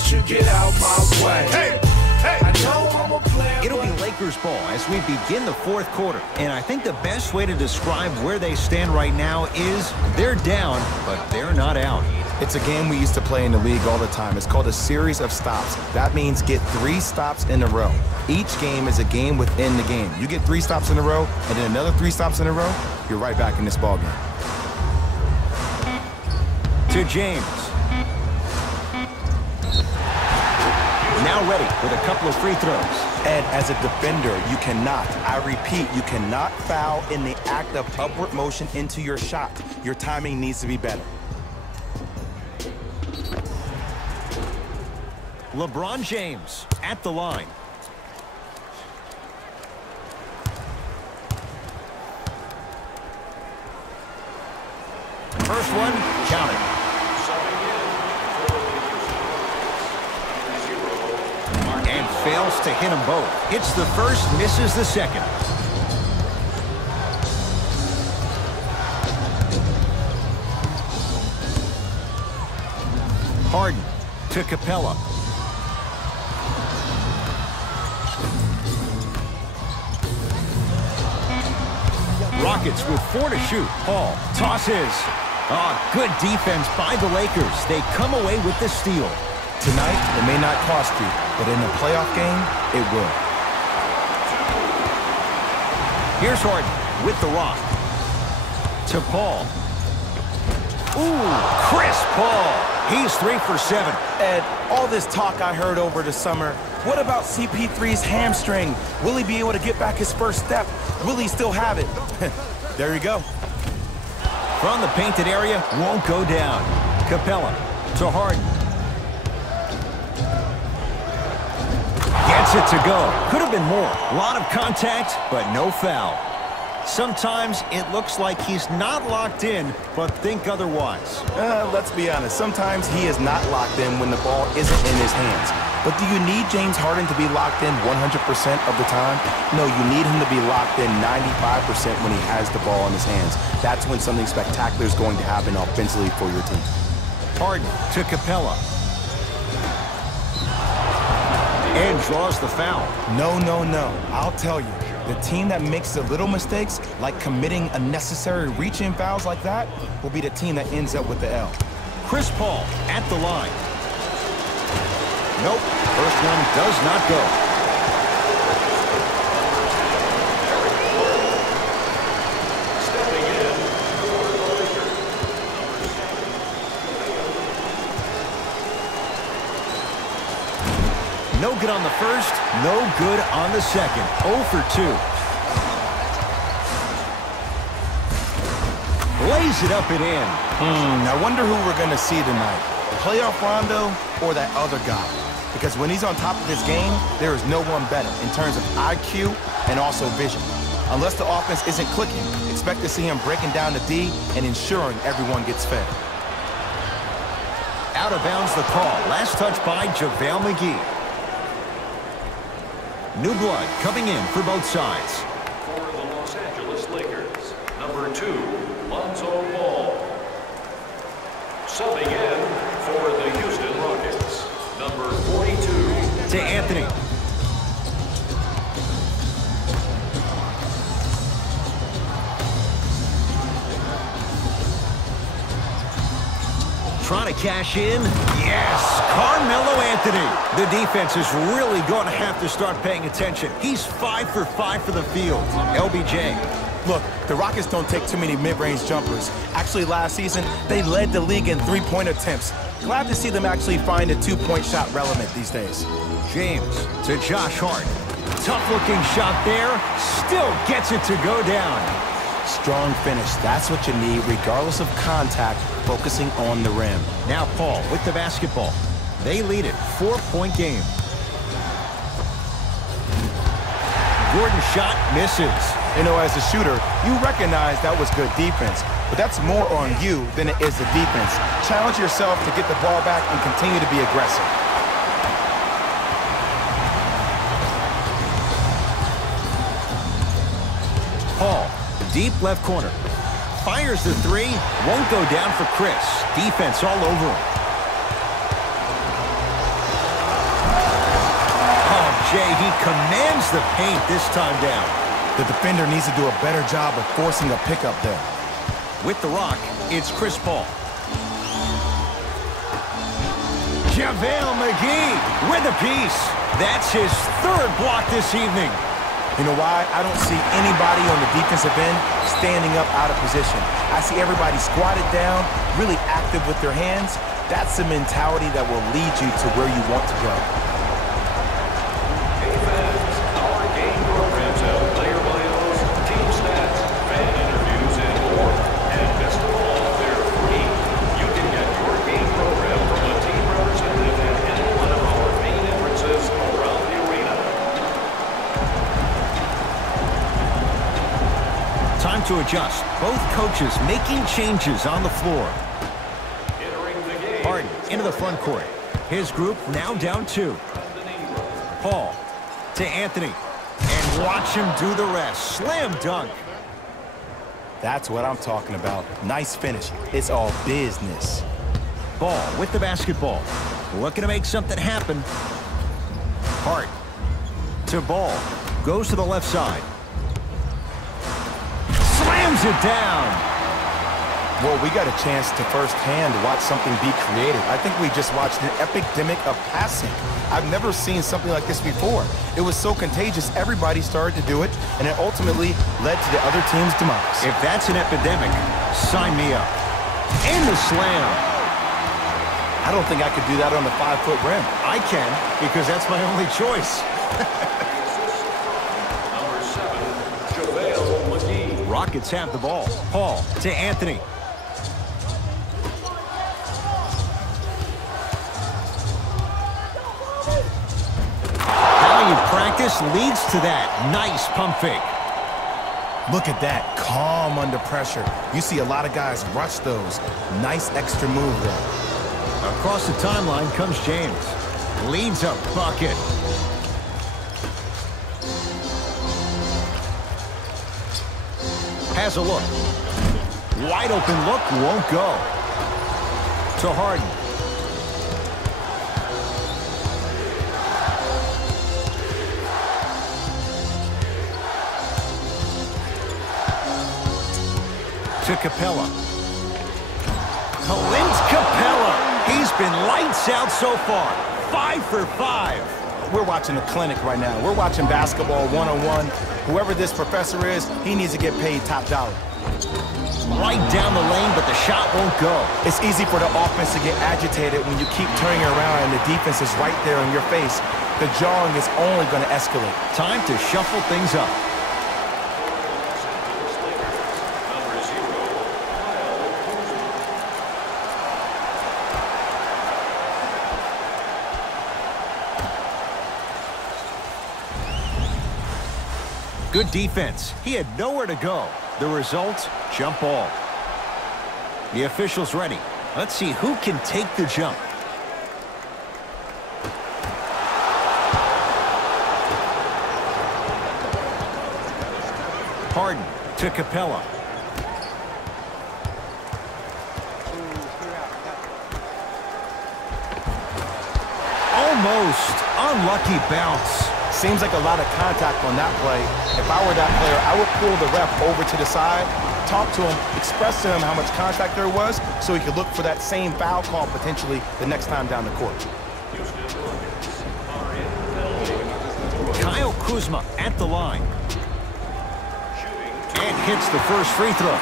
suggest you get out my way. Hey, hey. I know I'm a player. It'll be Lakers ball as we begin the fourth quarter. And I think the best way to describe where they stand right now is they're down, but they're not out. It's a game we used to play in the league all the time. It's called a series of stops. That means get 3 stops in a row. Each game is a game within the game. You get 3 stops in a row, and then another 3 stops in a row, you're right back in this ball game. To James. Now ready with a couple of free throws. Ed, as a defender, you cannot, I repeat, you cannot foul in the act of upward motion into your shot. Your timing needs to be better. LeBron James at the line. First one, count it. And fails to hit them both. Hits the first, misses the second. Harden to Capella. Rockets with 4 to shoot. Paul tosses. Oh, good defense by the Lakers. They come away with the steal. Tonight, it may not cost you, but in a playoff game, it will. Here's Harden with the rock. To Paul. Ooh, Chris Paul. He's 3 for 7. Ed, all this talk I heard over the summer, what about CP3's hamstring? Will he be able to get back his first step? Will he still have it? There you go. From the painted area, won't go down. Capella to Harden. Gets it to go. Could have been more. A lot of contact, but no foul. Sometimes it looks like he's not locked in, but think otherwise. Let's be honest. Sometimes he is not locked in when the ball isn't in his hands. But do you need James Harden to be locked in 100% of the time? No, you need him to be locked in 95% when he has the ball in his hands. That's when something spectacular is going to happen offensively for your team. Harden to Capella. And draws the foul. No, no, no. I'll tell you. The team that makes the little mistakes, like committing unnecessary reach-in fouls like that, will be the team that ends up with the L. Chris Paul at the line. Nope, first one does not go. No good on the first, no good on the second. 0 for 2. Lays it up and in. I wonder who we're going to see tonight. Playoff Rondo or that other guy? Because when he's on top of this game, there is no one better in terms of IQ and also vision. Unless the offense isn't clicking, expect to see him breaking down the D and ensuring everyone gets fed. Out of bounds the call. Last touch by JaVale McGee. New blood coming in for both sides. For the Los Angeles Lakers, number 2, Lonzo Ball. Subbing in for the Houston Rockets, number 42. To Anthony. Trying to cash in. Yes, Carmelo Anthony. The defense is really going to have to start paying attention. He's 5 for 5 for the field. LBJ. Look, the Rockets don't take too many mid-range jumpers. Actually, last season, they led the league in three-point attempts. Glad to see them actually find a two-point shot relevant these days. James to Josh Hart. Tough-looking shot there. Still gets it to go down. Strong finish. That's what you need, regardless of contact, focusing on the rim. Now Paul with the basketball. They lead it. 4-point game. Gordon's shot misses. You know, as a shooter, you recognize that was good defense, but that's more on you than it is the defense. Challenge yourself to get the ball back and continue to be aggressive. Paul, deep left corner. Fires the three. Won't go down for Chris. Defense all over him. commands the paint this time down. The defender needs to do a better job of forcing a pickup there. With the rock, it's Chris Paul. JaVale McGee with a piece. That's his third block this evening. You know why? I don't see anybody on the defensive end standing up out of position. I see everybody squatted down, really active with their hands. That's the mentality that will lead you to where you want to go. Hey fans, our game programs have player bios, team stats, fan interviews, and more. And best of all, they're free. You can get your game program from a team representative at any one of our main entrances around the arena. Time to adjust. Both coaches making changes on the floor. Harden into the front court. His group now down 2. Paul to Anthony. And watch him do the rest. Slam dunk. That's what I'm talking about. Nice finish. It's all business. Ball with the basketball. Looking to make something happen. Harden to Ball. Goes to the left side. Slams it down. Well, we got a chance to firsthand watch something be created. I think we just watched an epidemic of passing. I've never seen something like this before. It was so contagious, everybody started to do it, and it ultimately led to the other team's demise. If that's an epidemic, sign me up. And the slam. I don't think I could do that on the 5-foot rim. I can, because that's my only choice. Number 7, JaVale McGee. Rockets have the ball. Paul to Anthony. Practice leads to that. Nice pump fake. Look at that, calm under pressure. You see a lot of guys rush those. Nice extra move there. Across the timeline comes James. Leads a bucket. Has a look. Wide open look, won't go. To Harden. To Capella. Clint Capella. He's been lights out so far. 5 for 5. We're watching a clinic right now. We're watching basketball one-on-one. Whoever this professor is, he needs to get paid top dollar. Right down the lane, but the shot won't go. It's easy for the offense to get agitated when you keep turning around and the defense is right there in your face. The jawing is only going to escalate. Time to shuffle things up. Good defense. He had nowhere to go. The result, jump ball. The official's ready. Let's see who can take the jump. Harden to Capella. Almost. Unlucky bounce. Seems like a lot of contact on that play. If I were that player, I would pull the ref over to the side, talk to him, express to him how much contact there was so he could look for that same foul call potentially the next time down the court. Kyle Kuzma at the line. And hits the first free throw.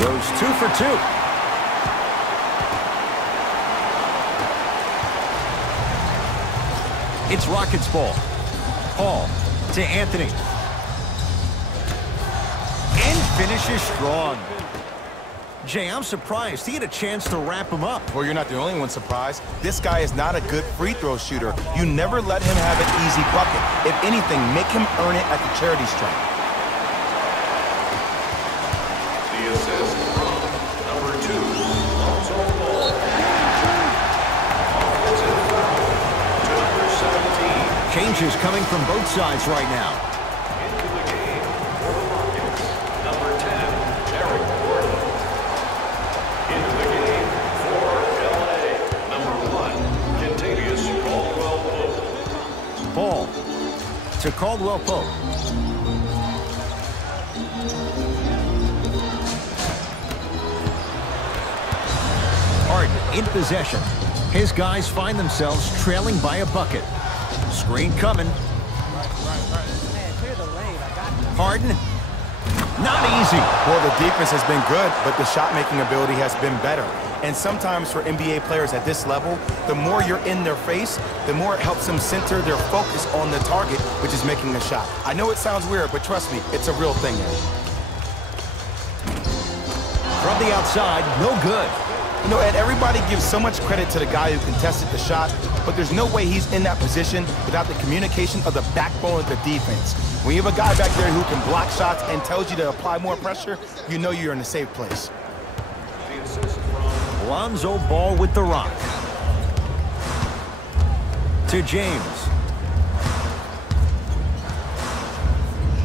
Goes 2 for 2. It's Rockets ball. Paul to Anthony. And finishes strong. Jay, I'm surprised he had a chance to wrap him up. Well, you're not the only one surprised. This guy is not a good free throw shooter. You never let him have an easy bucket. If anything, make him earn it at the charity stripe. Assist from number 2, Lonzo Ball. Offensive foul to number 17. Changes coming from both sides right now. Into the game for the ball to Caldwell Pope. Harden in possession. His guys find themselves trailing by a bucket. Screen coming. Harden. Not easy. Well, the defense has been good, but the shot-making ability has been better. And sometimes for NBA players at this level, the more you're in their face, the more it helps them center their focus on the target, which is making the shot. I know it sounds weird, but trust me, it's a real thing. From the outside, no good. You know, Ed, everybody gives so much credit to the guy who contested the shot, but there's no way he's in that position without the communication of the backbone of the defense. When you have a guy back there who can block shots and tells you to apply more pressure, you know you're in a safe place. Lonzo Ball with the rock. To James.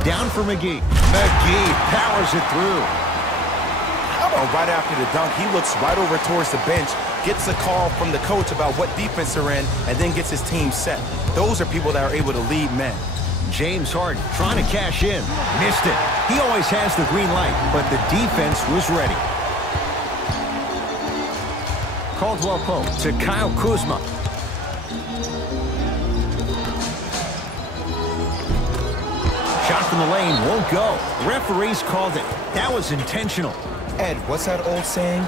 Down for McGee. McGee powers it through. Right after the dunk, he looks right over towards the bench, gets a call from the coach about what defense they're in, and then gets his team set. Those are people that are able to lead men. James Harden trying to cash in. Missed it. He always has the green light, but the defense was ready. Caldwell Pope to Kyle Kuzma. Shot from the lane won't go. Referees called it. That was intentional. Ed, what's that old saying?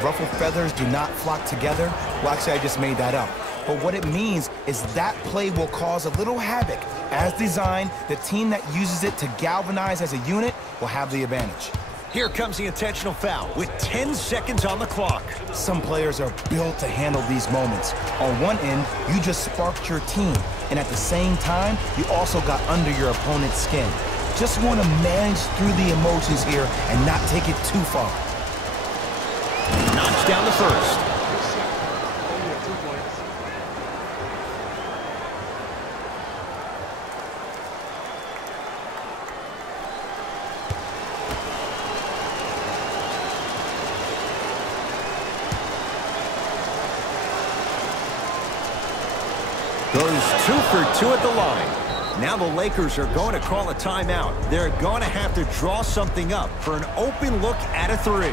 Ruffled feathers do not flock together? Well, actually, I just made that up. But what it means is that play will cause a little havoc. As designed, the team that uses it to galvanize as a unit will have the advantage. Here comes the intentional foul with 10 seconds on the clock. Some players are built to handle these moments. On one end, you just sparked your team. And at the same time, you also got under your opponent's skin. Just want to manage through the emotions here and not take it too far. Knocks down the first. Goes 2 for 2 at the line. Now the Lakers are going to call a timeout. They're going to have to draw something up for an open look at a three.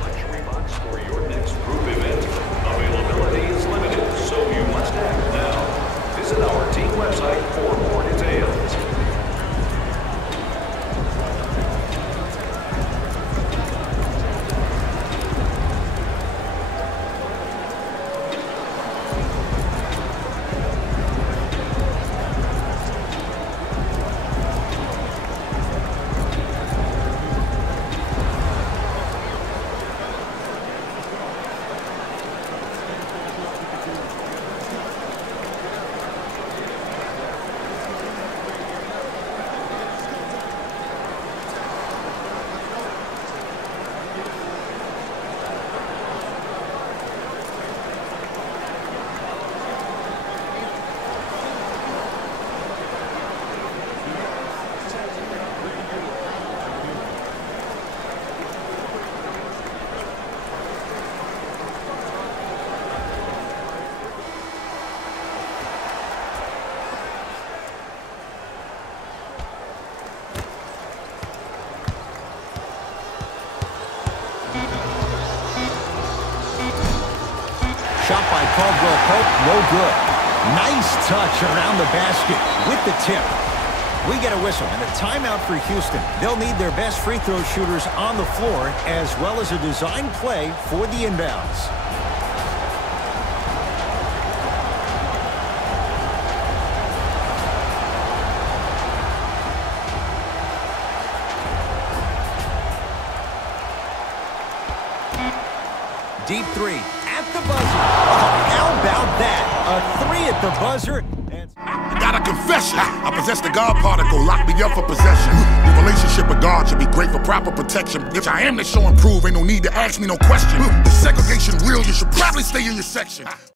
Luxury box for your next group event. Availability is limited, so you must act now. Visit our team website for more details. Shot by Caldwell Pope, no good. Nice touch around the basket with the tip. We get a whistle and a timeout for Houston. They'll need their best free throw shooters on the floor as well as a design play for the inbounds. Deep three at the buzzer. Oh, how about that? A three at the buzzer. I got a confession. I possess the God particle. Lock me up for possession. The relationship with God should be great for proper protection. If I am to show and prove, ain't no need to ask me no question. The segregation real, you should probably stay in your section.